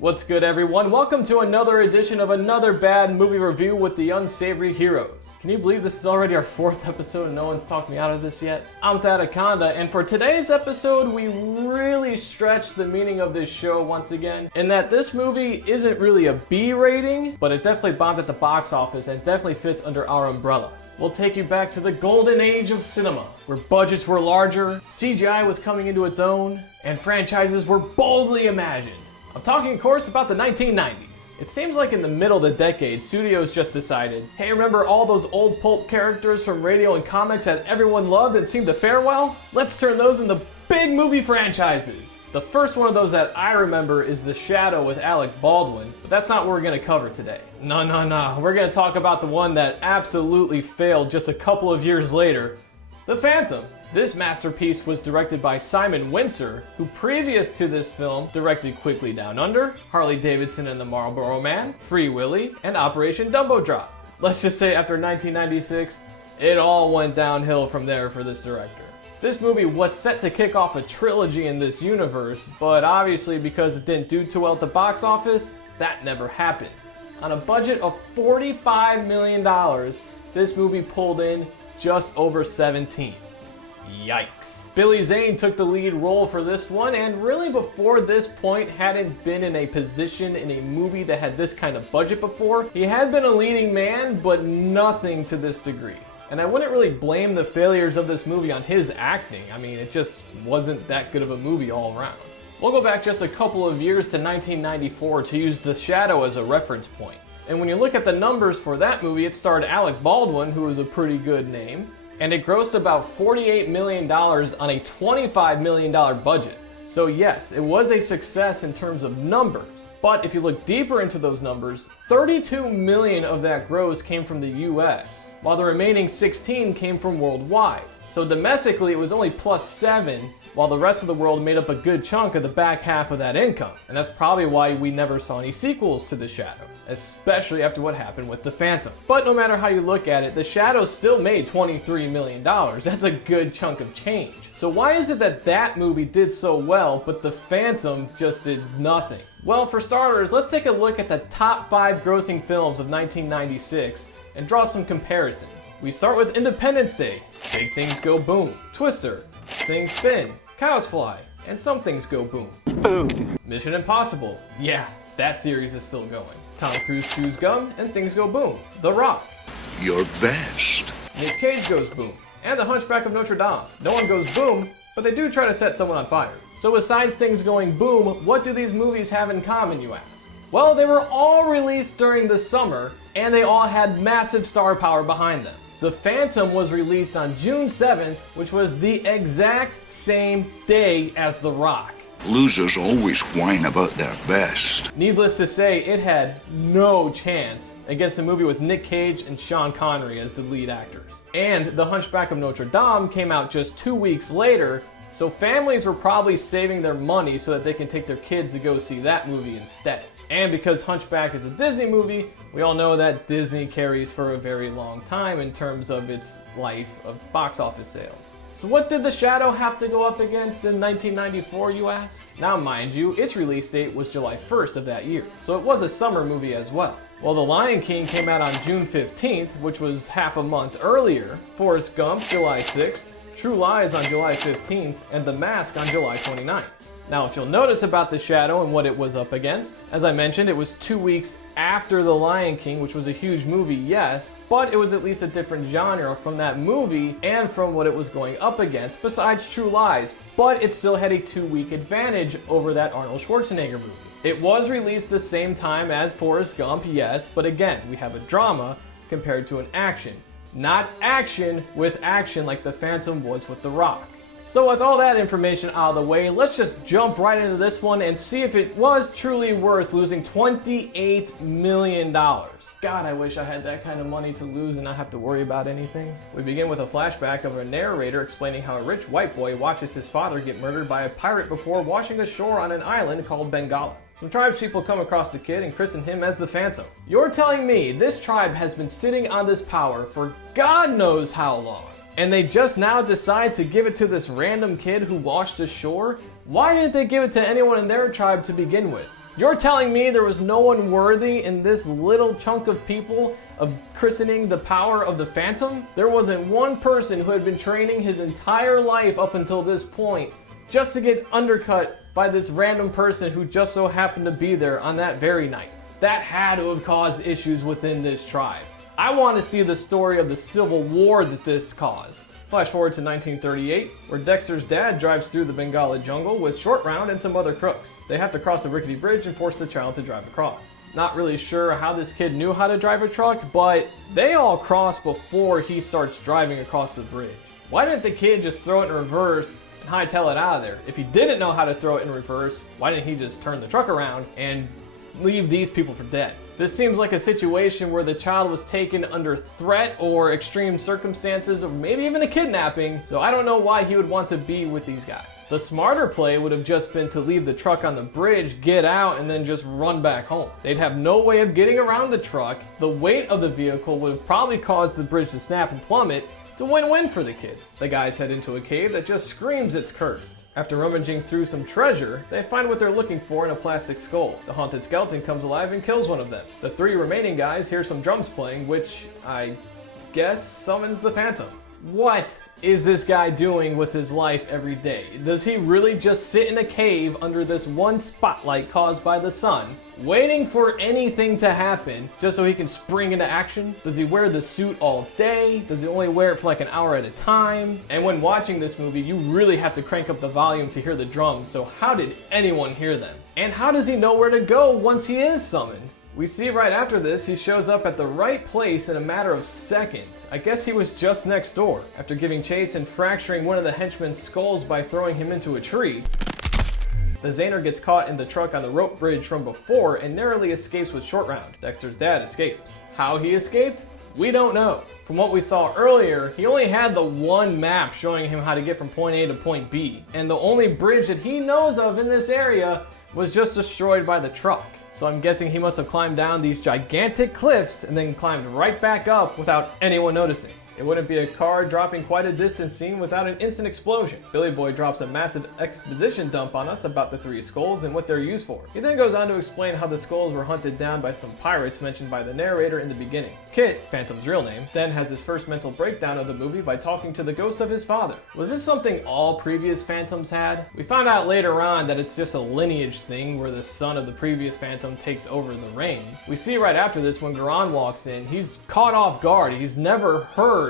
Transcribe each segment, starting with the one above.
What's good, everyone? Welcome to another edition of another bad movie review with the Unsavory Heroes. Can you believe this is already our 4th episode and no one's talked me out of this yet? I'm Thadaconda, and for today's episode, we really stretched the meaning of this show once again, in that this movie isn't really a B rating, but it definitely bombed at the box office and definitely fits under our umbrella. We'll take you back to the golden age of cinema, where budgets were larger, CGI was coming into its own, and franchises were boldly imagined. I'm talking, of course, about the 1990s. It seems like in the middle of the decade, studios just decided, hey, remember all those old pulp characters from radio and comics that everyone loved and seemed to fare well? Let's turn those into big movie franchises. The first one of those that I remember is The Shadow with Alec Baldwin, but that's not what we're going to cover today. No. We're going to talk about the one that absolutely failed just a couple of years later, The Phantom. This masterpiece was directed by Simon Wincer, who previous to this film directed Quickly Down Under, Harley Davidson and the Marlboro Man, Free Willy, and Operation Dumbo Drop. Let's just say after 1996, it all went downhill from there for this director. This movie was set to kick off a trilogy in this universe, but obviously because it didn't do too well at the box office, that never happened. On a budget of $45 million, this movie pulled in just over 17. Yikes. Billy Zane took the lead role for this one, and really before this point hadn't been in a position in a movie that had this kind of budget before. He had been a leading man, but nothing to this degree. And I wouldn't really blame the failures of this movie on his acting. I mean, it just wasn't that good of a movie all around. We'll go back just a couple of years to 1994 to use The Shadow as a reference point. And when you look at the numbers for that movie, it starred Alec Baldwin, who was a pretty good name, and it grossed about $48 million on a $25 million budget. So yes, it was a success in terms of numbers. But if you look deeper into those numbers, 32 million of that gross came from the US, while the remaining 16 came from worldwide. So domestically, it was only +7, while the rest of the world made up a good chunk of the back half of that income. And that's probably why we never saw any sequels to The Shadow, especially after what happened with The Phantom. But no matter how you look at it, The Shadow still made $23 million. That's a good chunk of change. So why is it that that movie did so well, but The Phantom just did nothing? Well, for starters, let's take a look at the top 5 grossing films of 1996 and draw some comparisons. We start with Independence Day, Big Things Go Boom, Twister, Things Spin, Cows Fly, and Some Things Go Boom. Boom. Mission Impossible, yeah, that series is still going. Tom Cruise Chews Gum, and Things Go Boom. The Rock. You're best. Nick Cage Goes Boom. And The Hunchback of Notre Dame. No one goes boom, but they do try to set someone on fire. So besides things going boom, what do these movies have in common, you ask? Well, they were all released during the summer, and they all had massive star power behind them. The Phantom was released on June 7th, which was the exact same day as The Rock. Losers always whine about their best. Needless to say, it had no chance against a movie with Nick Cage and Sean Connery as the lead actors. And The Hunchback of Notre Dame came out just 2 weeks later, so families were probably saving their money so that they can take their kids to go see that movie instead. And because Hunchback is a Disney movie, we all know that Disney carries for a very long time in terms of its life of box office sales. So what did The Shadow have to go up against in 1994, you ask? Now mind you, its release date was July 1st of that year, so it was a summer movie as well. Well, The Lion King came out on June 15th, which was half a month earlier, Forrest Gump July 6th, True Lies on July 15th, and The Mask on July 29th. Now, if you'll notice about The Shadow and what it was up against, as I mentioned, it was 2 weeks after The Lion King, which was a huge movie, yes, but it was at least a different genre from that movie and from what it was going up against, besides True Lies, but it still had a 2-week advantage over that Arnold Schwarzenegger movie. It was released the same time as Forrest Gump, yes, but again, we have a drama compared to an action. Not action with action like The Phantom was with The Rock. So with all that information out of the way, let's just jump right into this one and see if it was truly worth losing $28 million. God, I wish I had that kind of money to lose and not have to worry about anything. We begin with a flashback of a narrator explaining how a rich white boy watches his father get murdered by a pirate before washing ashore on an island called Bengala. Some tribespeople come across the kid and christen him as the Phantom. You're telling me this tribe has been sitting on this power for God knows how long, and they just now decide to give it to this random kid who washed ashore? Why didn't they give it to anyone in their tribe to begin with? You're telling me there was no one worthy in this little chunk of people of christening the power of the Phantom? There wasn't one person who had been training his entire life up until this point just to get undercut by this random person who just so happened to be there on that very night. That had to have caused issues within this tribe. I want to see the story of the civil war that this caused. Flash forward to 1938, where Dexter's dad drives through the Bengala jungle with Short Round and some other crooks. They have to cross a rickety bridge and force the child to drive across. Not really sure how this kid knew how to drive a truck, but they all cross before he starts driving across the bridge. Why didn't the kid just throw it in reverse and hightail it out of there? If he didn't know how to throw it in reverse, why didn't he just turn the truck around and leave these people for dead? This seems like a situation where the child was taken under threat or extreme circumstances or maybe even a kidnapping, so I don't know why he would want to be with these guys. The smarter play would have just been to leave the truck on the bridge, get out, and then just run back home. They'd have no way of getting around the truck. The weight of the vehicle would have probably caused the bridge to snap and plummet. It's a win-win for the kid. The guys head into a cave that just screams it's cursed. After rummaging through some treasure, they find what they're looking for in a plastic skull. The haunted skeleton comes alive and kills one of them. The three remaining guys hear some drums playing, which I guess summons the Phantom. What is this guy doing with his life every day? Does he really just sit in a cave under this one spotlight caused by the sun, waiting for anything to happen just so he can spring into action? Does he wear the suit all day? Does he only wear it for like an hour at a time? And when watching this movie, you really have to crank up the volume to hear the drums, so how did anyone hear them? And how does he know where to go once he is summoned? We see right after this, he shows up at the right place in a matter of seconds. I guess he was just next door. After giving chase and fracturing one of the henchmen's skulls by throwing him into a tree, the Zaner gets caught in the truck on the rope bridge from before and narrowly escapes with Short Round. Dexter's dad escapes. How he escaped? We don't know. From what we saw earlier, he only had the one map showing him how to get from point A to point B, and the only bridge that he knows of in this area was just destroyed by the truck. So I'm guessing he must have climbed down these gigantic cliffs and then climbed right back up without anyone noticing. It wouldn't be a car dropping quite a distance scene without an instant explosion. Billy Boy drops a massive exposition dump on us about the three skulls and what they're used for. He then goes on to explain how the skulls were hunted down by some pirates mentioned by the narrator in the beginning. Kit, Phantom's real name, then has his first mental breakdown of the movie by talking to the ghost of his father. Was this something all previous Phantoms had? We found out later on that it's just a lineage thing where the son of the previous Phantom takes over the reins. We see right after this when Garan walks in, he's caught off guard. He's never heard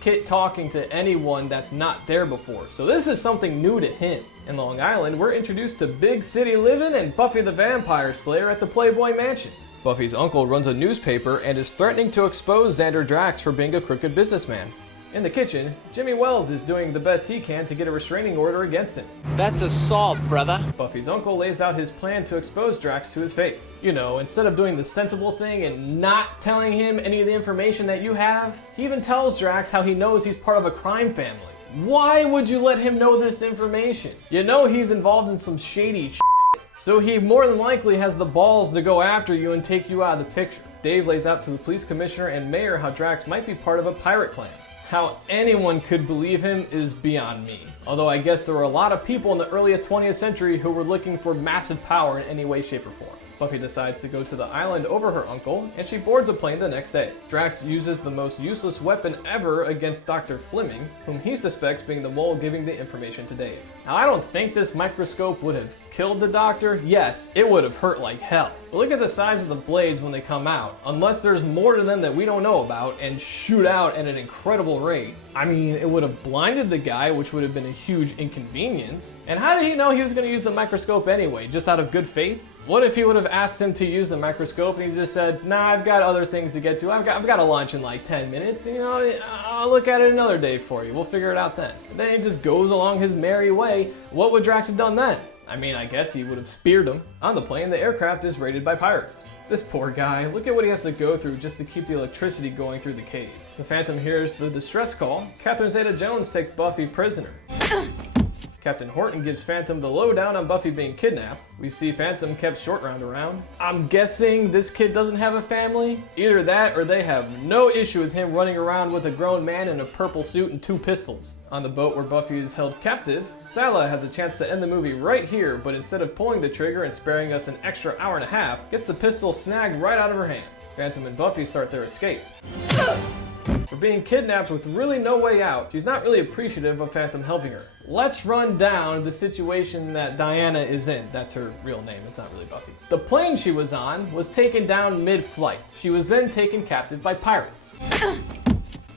Kit talking to anyone that's not there before. So this is something new to him. In Long Island, we're introduced to big city living and Buffy the Vampire Slayer at the Playboy Mansion. Buffy's uncle runs a newspaper and is threatening to expose Xander Drax for being a crooked businessman. In the kitchen, Jimmy Wells is doing the best he can to get a restraining order against him. That's assault, brother. Buffy's uncle lays out his plan to expose Drax to his face. You know, instead of doing the sensible thing and not telling him any of the information that you have, he even tells Drax how he knows he's part of a crime family. Why would you let him know this information? You know he's involved in some shady shit, so he more than likely has the balls to go after you and take you out of the picture. Dave lays out to the police commissioner and mayor how Drax might be part of a pirate clan. How anyone could believe him is beyond me. Although I guess there were a lot of people in the early 20th century who were looking for massive power in any way, shape, or form. Buffy decides to go to the island over her uncle, and she boards a plane the next day. Drax uses the most useless weapon ever against Dr. Fleming, whom he suspects being the mole giving the information to Dave. Now, I don't think this microscope would have killed the doctor. Yes, it would have hurt like hell. But look at the size of the blades when they come out. Unless there's more to them that we don't know about and shoot out at an incredible rate. I mean, it would have blinded the guy, which would have been a huge inconvenience. And how did he know he was going to use the microscope anyway? Just out of good faith? What if he would have asked him to use the microscope and he just said, nah, I've got other things to get to. I've got a lunch in like 10 minutes. You know, I'll look at it another day for you. We'll figure it out then. And then he just goes along his merry way. What would Drax have done then? I mean, I guess he would have speared him. On the plane, the aircraft is raided by pirates. This poor guy, look at what he has to go through just to keep the electricity going through the cave. The Phantom hears the distress call. Catherine Zeta-Jones takes Buffy prisoner. Captain Horton gives Phantom the lowdown on Buffy being kidnapped. We see Phantom kept short round around. I'm guessing this kid doesn't have a family? Either that or they have no issue with him running around with a grown man in a purple suit and 2 pistols. On the boat where Buffy is held captive, Sala has a chance to end the movie right here, but instead of pulling the trigger and sparing us an extra hour and a half, gets the pistol snagged right out of her hand. Phantom and Buffy start their escape. For being kidnapped with really no way out, she's not really appreciative of Phantom helping her. Let's run down the situation that Diana is in. That's her real name, it's not really Buffy. The plane she was on was taken down mid-flight. She was then taken captive by pirates.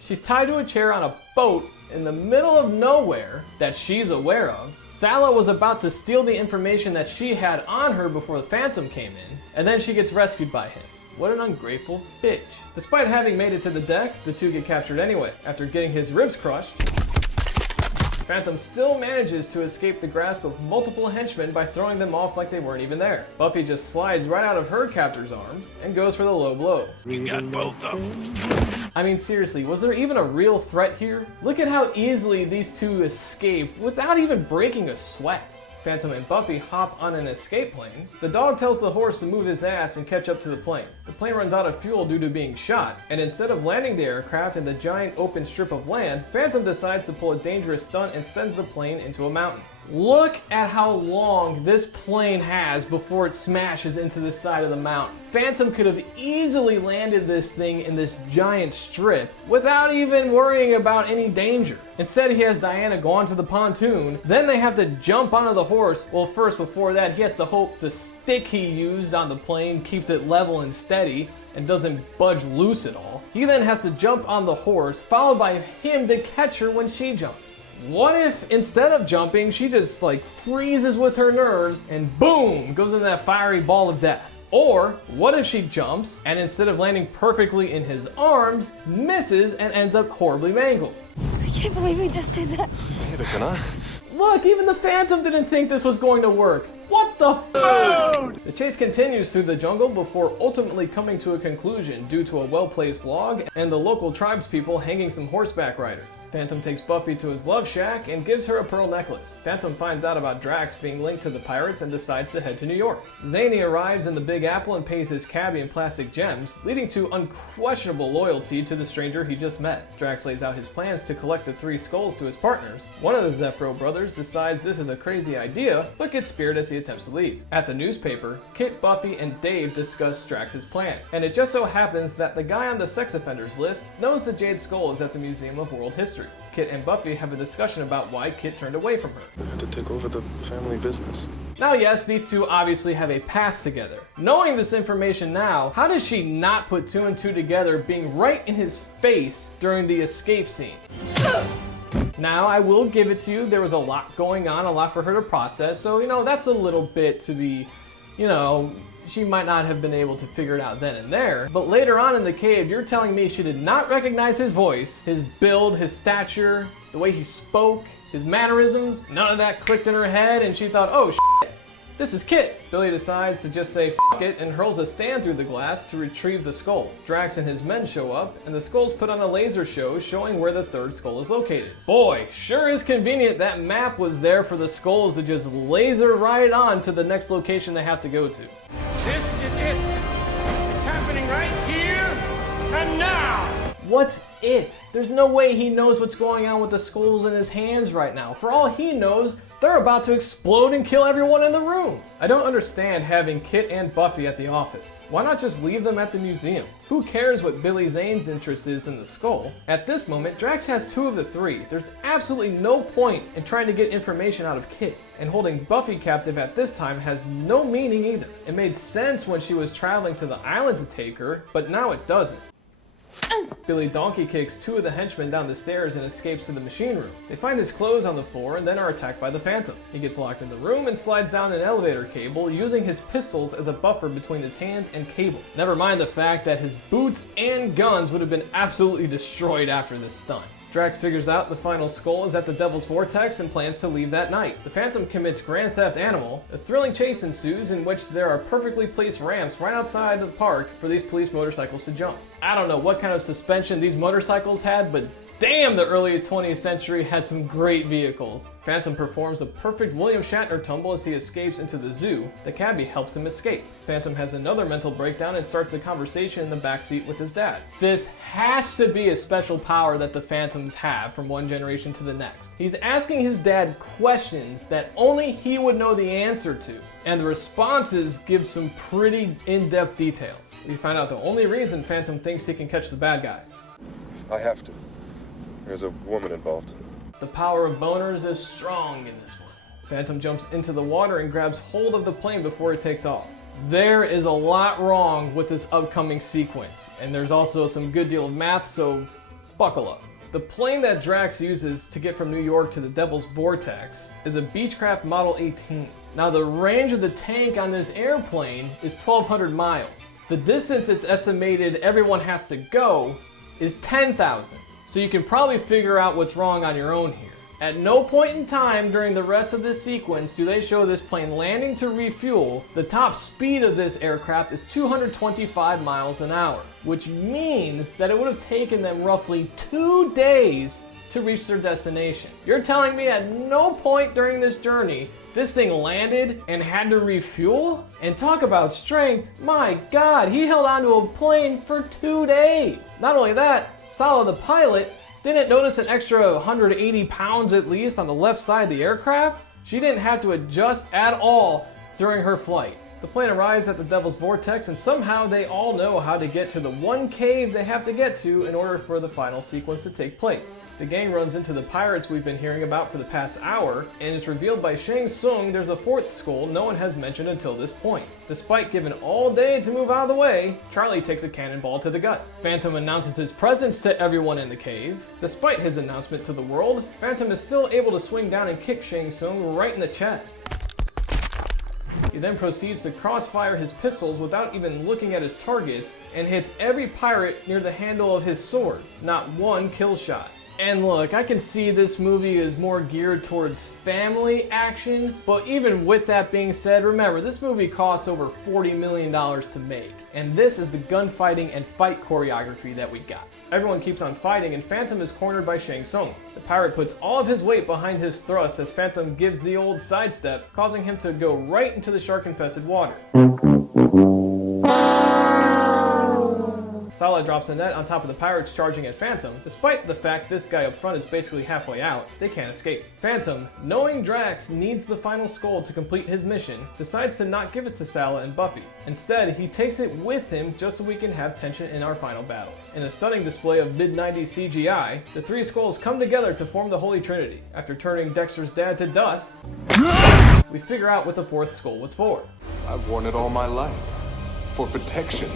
She's tied to a chair on a boat in the middle of nowhere that she's aware of. Sala was about to steal the information that she had on her before the Phantom came in, and then she gets rescued by him. What an ungrateful bitch. Despite having made it to the deck, the two get captured anyway. After getting his ribs crushed, Phantom still manages to escape the grasp of multiple henchmen by throwing them off like they weren't even there. Buffy just slides right out of her captor's arms and goes for the low blow. You got both of them. I mean, seriously, was there even a real threat here? Look at how easily these two escape without even breaking a sweat. Phantom and Buffy hop on an escape plane. The dog tells the horse to move his ass and catch up to the plane. The plane runs out of fuel due to being shot, and instead of landing the aircraft in the giant open strip of land, Phantom decides to pull a dangerous stunt and sends the plane into a mountain. Look at how long this plane has before it smashes into the side of the mountain. Phantom could have easily landed this thing in this giant strip without even worrying about any danger. Instead, he has Diana go onto the pontoon, then they have to jump onto the horse. Well, first, before that, he has to hope the stick he used on the plane keeps it level and steady and doesn't budge loose at all. He then has to jump on the horse, followed by him to catch her when she jumps. What if instead of jumping, she just freezes with her nerves and boom, goes into that fiery ball of death? Or what if she jumps and instead of landing perfectly in his arms, misses and ends up horribly mangled? I can't believe we just did that. Neither can I. Look, even the Phantom didn't think this was going to work. What the f***? The chase continues through the jungle before ultimately coming to a conclusion due to a well-placed log and the local tribespeople hanging some horseback riders. Phantom takes Buffy to his love shack and gives her a pearl necklace. Phantom finds out about Drax being linked to the pirates and decides to head to New York. Zany arrives in the Big Apple and pays his cabbie in plastic gems, leading to unquestionable loyalty to the stranger he just met. Drax lays out his plans to collect the 3 skulls to his partners. One of the Zephyro brothers decides this is a crazy idea, but gets speared as he attempts to leave. At the newspaper, Kit, Buffy, and Dave discuss Drax's plan, and it just so happens that the guy on the sex offenders list knows the Jade Skull is at the Museum of World History. Kit and Buffy have a discussion about why Kit turned away from her. I had to take over the family business. Now yes, these two obviously have a past together. Knowing this information now, how does she not put 2 and 2 together being right in his face during the escape scene? Now, I will give it to you, there was a lot going on, a lot for her to process, so, that's a little bit to be, she might not have been able to figure it out then and there. But later on in the cave, you're telling me she did not recognize his voice, his build, his stature, the way he spoke, his mannerisms. None of that clicked in her head and she thought, oh shit, this is Kit. Billy decides to just say f it and hurls a stand through the glass to retrieve the skull. Drax and his men show up and the skulls put on a laser show showing where the 3rd skull is located. Boy, sure is convenient that map was there for the skulls to just laser right on to the next location they have to go to. This is it. It's happening right here and now. What's it? There's no way he knows what's going on with the skulls in his hands right now. For all he knows, they're about to explode and kill everyone in the room. I don't understand having Kit and Buffy at the office. Why not just leave them at the museum? Who cares what Billy Zane's interest is in the skull? At this moment, Drax has 2 of the 3. There's absolutely no point in trying to get information out of Kit. And holding Buffy captive at this time has no meaning either. It made sense when she was traveling to the island to take her, but now it doesn't. Billy donkey kicks 2 of the henchmen down the stairs and escapes to the machine room. They find his clothes on the floor and then are attacked by the Phantom. He gets locked in the room and slides down an elevator cable using his pistols as a buffer between his hands and cable. Never mind the fact that his boots and guns would have been absolutely destroyed after this stunt. Drax figures out the final skull is at the Devil's Vortex and plans to leave that night. The Phantom commits Grand Theft Animal. A thrilling chase ensues in which there are perfectly placed ramps right outside the park for these police motorcycles to jump. I don't know what kind of suspension these motorcycles had, but Damn, the early 20th century had some great vehicles. Phantom performs a perfect William Shatner tumble as he escapes into the zoo. The cabbie helps him escape. Phantom has another mental breakdown and starts a conversation in the backseat with his dad. This has to be a special power that the Phantoms have from one generation to the next. He's asking his dad questions that only he would know the answer to, and the responses give some pretty in-depth details. We find out the only reason Phantom thinks he can catch the bad guys. I have to. There's a woman involved. The power of boners is strong in this one. Phantom jumps into the water and grabs hold of the plane before it takes off. There is a lot wrong with this upcoming sequence, and there's also some good deal of math, so buckle up. The plane that Drax uses to get from New York to the Devil's Vortex is a Beechcraft Model 18. Now the range of the tank on this airplane is 1,200 miles. The distance it's estimated everyone has to go is 10,000. So you can probably figure out what's wrong on your own here. At no point in time during the rest of this sequence do they show this plane landing to refuel. The top speed of this aircraft is 225 miles an hour, which means that it would have taken them roughly 2 days to reach their destination. You're telling me at no point during this journey this thing landed and had to refuel? And talk about strength, my God, he held onto a plane for 2 days. Not only that, Sala, the pilot, didn't notice an extra 180 pounds at least on the left side of the aircraft. She didn't have to adjust at all during her flight. The plane arrives at the Devil's Vortex, and somehow they all know how to get to the one cave they have to get to in order for the final sequence to take place. The gang runs into the pirates we've been hearing about for the past hour, and it's revealed by Shang Tsung there's a fourth skull no one has mentioned until this point. Despite given all day to move out of the way, Charlie takes a cannonball to the gut. Phantom announces his presence to everyone in the cave. Despite his announcement to the world, Phantom is still able to swing down and kick Shang Tsung right in the chest. He then proceeds to crossfire his pistols without even looking at his targets and hits every pirate near the handle of his sword. Not one kill shot. And look, I can see this movie is more geared towards family action, but even with that being said, remember, this movie costs over $40 million to make. And this is the gunfighting and fight choreography that we got. Everyone keeps on fighting, and Phantom is cornered by Shang Tsung. The pirate puts all of his weight behind his thrust as Phantom gives the old sidestep, causing him to go right into the shark-infested water. Sala drops a net on top of the pirates charging at Phantom. Despite the fact this guy up front is basically halfway out, they can't escape. Phantom, knowing Drax needs the final skull to complete his mission, decides to not give it to Sala and Buffy. Instead, he takes it with him just so we can have tension in our final battle. In a stunning display of mid-90s CGI, the three skulls come together to form the Holy Trinity. After turning Dexter's dad to dust, we figure out what the fourth skull was for. I've worn it all my life. For protection.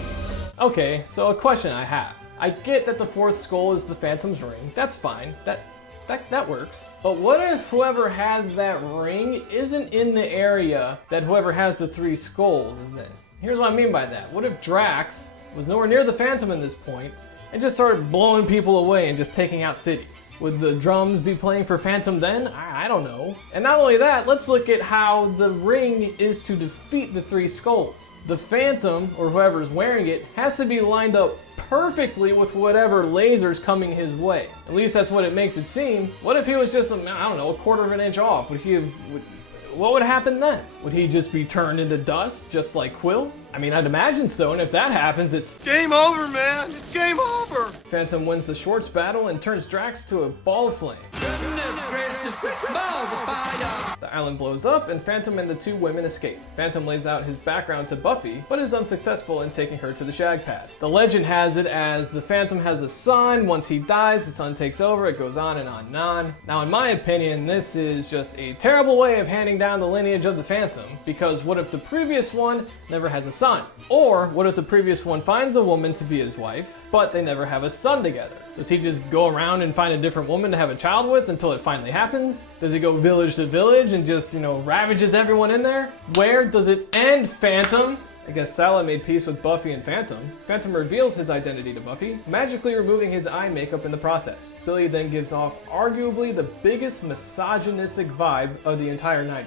Okay, so a question I have. I get that the fourth skull is the Phantom's ring. That's fine. That works. But what if whoever has that ring isn't in the area that whoever has the three skulls is in? Here's what I mean by that. What if Drax was nowhere near the Phantom at this point and just started blowing people away and just taking out cities? Would the drums be playing for Phantom then? I don't know. And not only that, let's look at how the ring is to defeat the three skulls. The Phantom, or whoever's wearing it, has to be lined up perfectly with whatever laser's coming his way. At least that's what it makes it seem. What if he was just, I don't know, a quarter of an inch off? What would happen then? Would he just be turned into dust, just like Quill? I mean, I'd imagine so, and if that happens, it's Game over, man. It's game over. Phantom wins the Schwartz battle and turns Drax to a ball of flame. Goodness gracious, balls of fire. The island blows up, and Phantom and the two women escape. Phantom lays out his background to Buffy, but is unsuccessful in taking her to the shag pad. The legend has it as the Phantom has a son. Once he dies, the son takes over. It goes on and on and on. Now, in my opinion, this is just a terrible way of handing down the lineage of the Phantom, because what if the previous one never has a son? Or what if the previous one finds a woman to be his wife, but they never have a son together? Does he just go around and find a different woman to have a child with until it finally happens? Does he go village to village and just, ravages everyone in there? Where does it end, Phantom? I guess Sala made peace with Buffy and Phantom. Phantom reveals his identity to Buffy, magically removing his eye makeup in the process. Billy then gives off arguably the biggest misogynistic vibe of the entire 90s.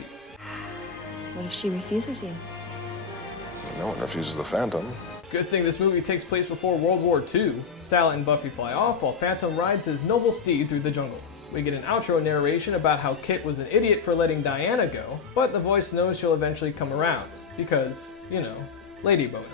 What if she refuses you? No one refuses the Phantom. Good thing this movie takes place before World War II. Sally and Buffy fly off while Phantom rides his noble steed through the jungle. We get an outro narration about how Kit was an idiot for letting Diana go, but the voice knows she'll eventually come around, because, you know, lady boner.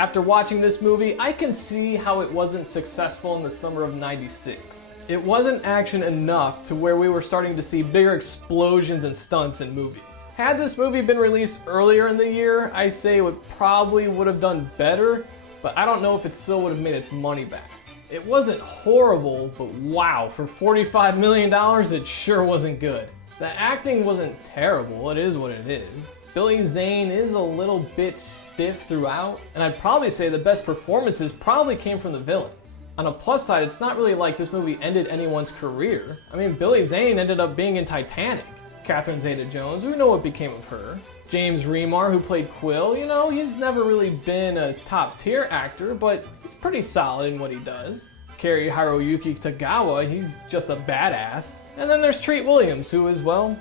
After watching this movie, I can see how it wasn't successful in the summer of '96. It wasn't action enough to where we were starting to see bigger explosions and stunts in movies. Had this movie been released earlier in the year, I say it probably would have done better, but I don't know if it still would have made its money back. It wasn't horrible, but wow, for $45 million, it sure wasn't good. The acting wasn't terrible, it is what it is. Billy Zane is a little bit stiff throughout, and I'd probably say the best performances probably came from the villains. On a plus side, it's not really like this movie ended anyone's career. I mean, Billy Zane ended up being in Titanic. Catherine Zeta-Jones, we know what became of her. James Remar, who played Quill, you know, he's never really been a top-tier actor, but he's pretty solid in what he does. Cary Hiroyuki Tagawa, he's just a badass. And then there's Treat Williams, who is, well,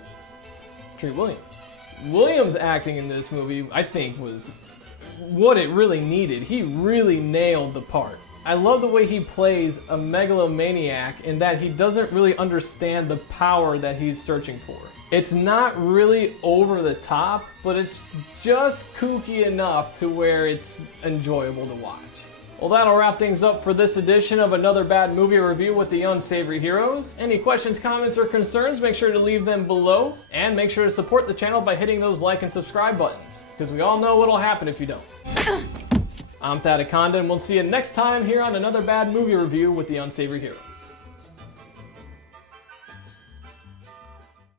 Treat Williams. Williams' acting in this movie, I think, was what it really needed. He really nailed the part. I love the way he plays a megalomaniac in that he doesn't really understand the power that he's searching for. It's not really over the top, but it's just kooky enough to where it's enjoyable to watch. Well, that'll wrap things up for this edition of Another Bad Movie Review with the Unsavory Heroes. Any questions, comments, or concerns, make sure to leave them below. And make sure to support the channel by hitting those like and subscribe buttons, because we all know what'll happen if you don't. I'm Thad Akonda, and we'll see you next time here on Another Bad Movie Review with the Unsavory Heroes.